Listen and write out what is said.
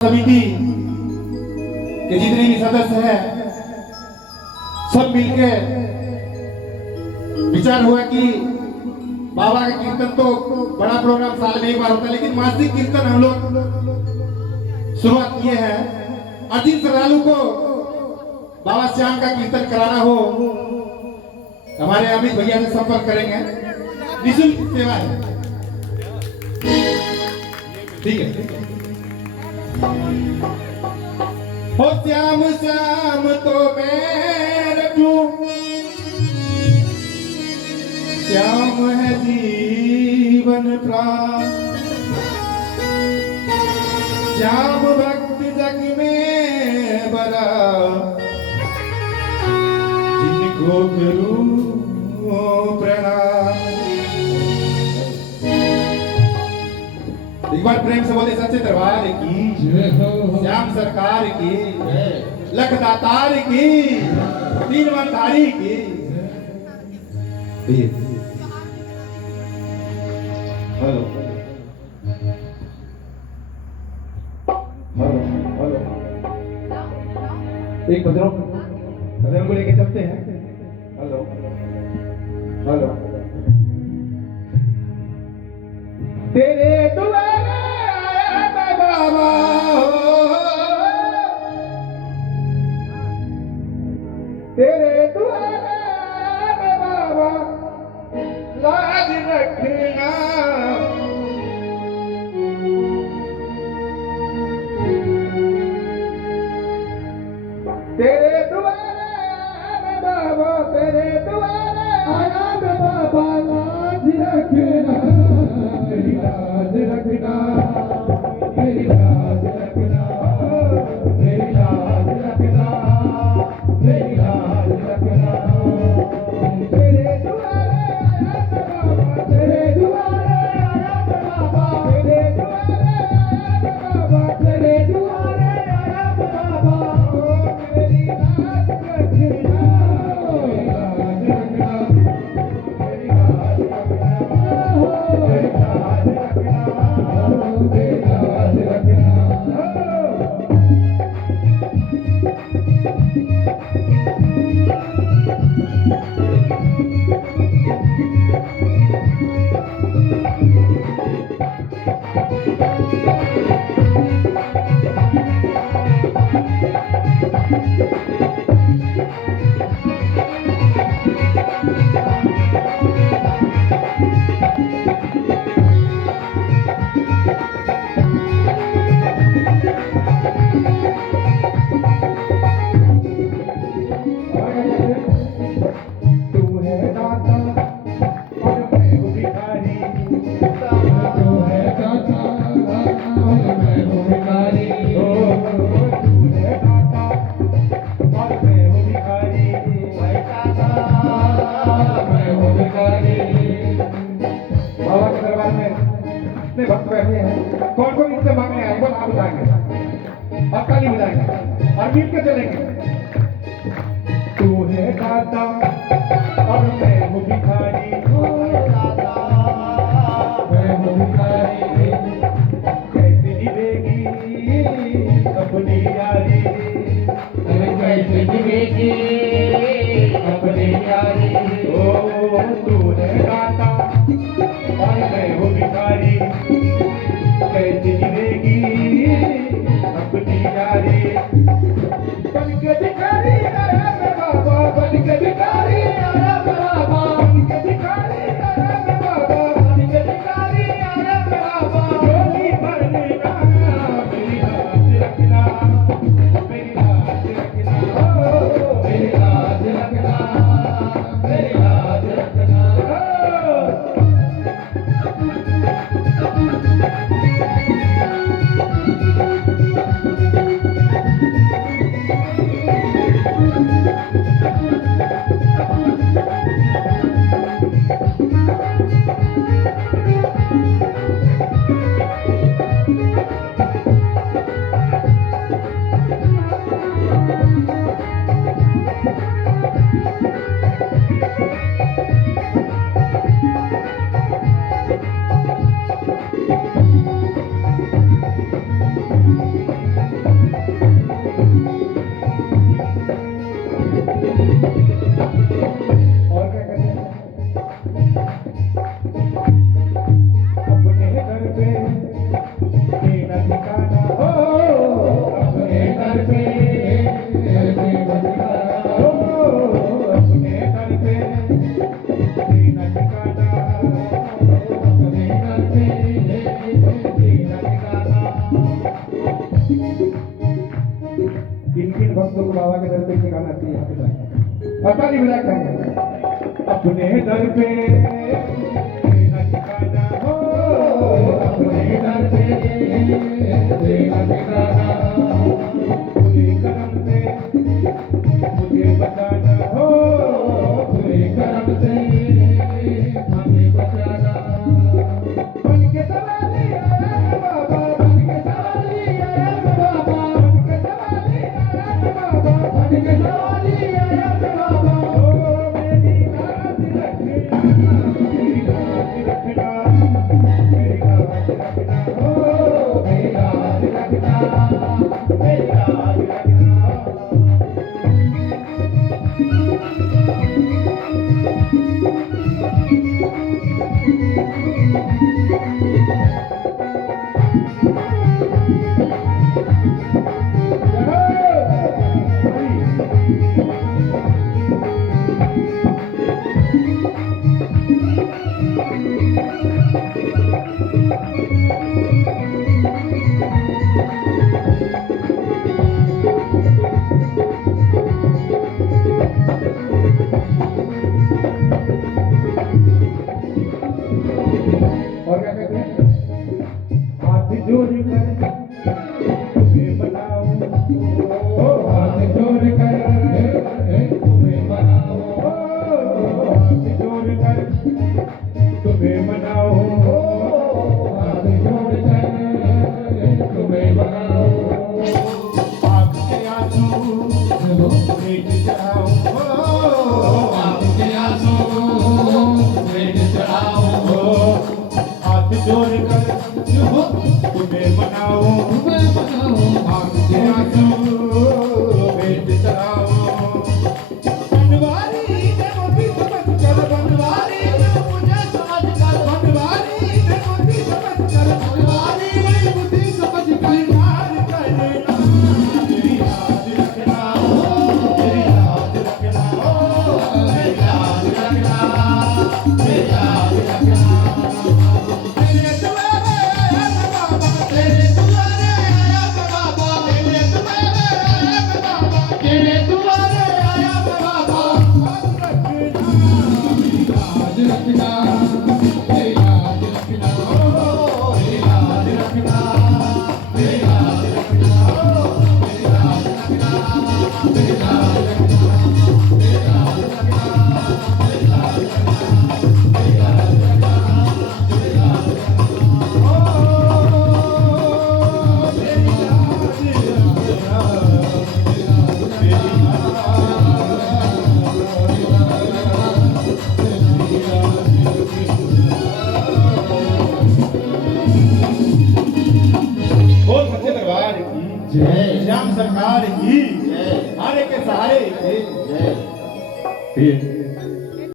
समिति के जितने भी सदस्य हैं सब मिलके विचार हुआ कि बाबा का कीर्तन तो बड़ा प्रोग्राम साल में एक बार होता है, लेकिन मासिक कीर्तन हम लोग शुरुआत किए हैं। और जिन श्रद्धालु को बाबा श्याम का कीर्तन कराना हो हमारे अमित भैया से संपर्क करेंगे, निःशुल्क सेवा है। ठीक है। हो श्याम श्याम तो मैं रखूं, श्याम है जीवन प्राण, श्याम भक्त जग में बरा, जिनको करूं प्रणाम। एक बार प्रेम से बोले सच्चे दरबार की, श्याम सरकार की, लख दातार की, तीन मंदारी की। हेलो हेलो हेलो, एक भजन को लेके चलते हैं। हेलो हेलो, तेरे दुआरे आया मैं बाबा, तेरे दुआरे आया मैं बाबा, लाज रखना। तेरे दुआरे आया मैं बाबा, तेरे दुआरे आया मैं बाबा, लाज रखना, मेरी लाज रखना, मेरी लाज रखना, मेरी लाज रखना, मेरी लाज रखना। तेरे दुआरे आया मैं बाबा, तेरे दुआरे आया मैं बाबा, तेरे दुआरे आया मैं बाबा, तेरे दुआरे आया मैं बाबा, मेरी लाज रखना, मेरी लाज रखना, मेरी लाज रखना, मेरी लाज रखना, मेरी लाज रखना। भक्त बैठे हैं, कौन कौन इनसे मांगने आए बोल, आप बताएंगे और कल ही बताएंगे और मिल के चलेंगे। तू है दाता और मैं हूँ भिखारी, दाता मैं हूँ भिखारी, कैसे निभेगी अपनी यारी, कैसे निभेगी अपनी यारी। ओ तू है दाता और मैं हूँ भिखारी, कैसे निभेगी अपनी यारी। बन के भिखारी आया मैं बाबा, बन के भिखारी आया मैं बाबा, बन के को बाबा के दर पे ठिकाना चाहिए यहाँ पे जाके। पता नहीं मिला क्या अपने दर पे तेरा ठिकाना हो, अपने दर पे तेरा ठिकाना, पूरे करम से मुझे बताना हो, पूरे करम से हमें बचाना। बन के सवाली आया बाबा, बन के सवाली आया बाबा, बन के सवाली आया बाबा, बन के सवाली आया बाबा। ओ मेरी लाज रखना, मेरी लाज रखना, मेरी लाज रखना, ओ मेरी लाज रखना, मेरी लाज रखना। और क्या कहते हैं? हाथ जोड़ कर तुम्हें बनाओ, ओ हाथ जोड़ कर तुम्हें बनाओ, ओ हाथ जोड़ कर तुम्हें बनाओ, ओ हाथ जोड़ कर तुम्हें बनाओ। आपके आंसू भेंट चढ़ाओ, आपके आंसू भेंट चढ़ाओ, हाथ जोड़ कर तुम्हें बनाओ, आपके आंसू भेंट चढ़ाओ। बनवारी ने मोती समझ कर, बनवारी ने मुझे समझ कर, बनवारी ने मोती समझ कर, बनवारी ने मुझे समझ कर याद करना, मेरी याद रखना, मेरी याद रखना, मेरी याद रखना, मेरी याद रखना। तेरे दुआरे आया बाबा, तेरे दुआरे आया बाबा, तेरे दुआरे आया बाबा, तेरे दुआरे आया बाबा। याद रखना, मेरी याद रखना, ओ मेरी याद रखना, मेरी याद रखना, ओ मेरी याद रखना, मेरी याद रखना, मेरी याद रखना, मेरी याद रखना, मेरी याद रखना, मेरी याद रखना, ओ मेरी बोल सच्चे दरबार की जय, श्याम सरकार की जय, हारे के सहारे की जय।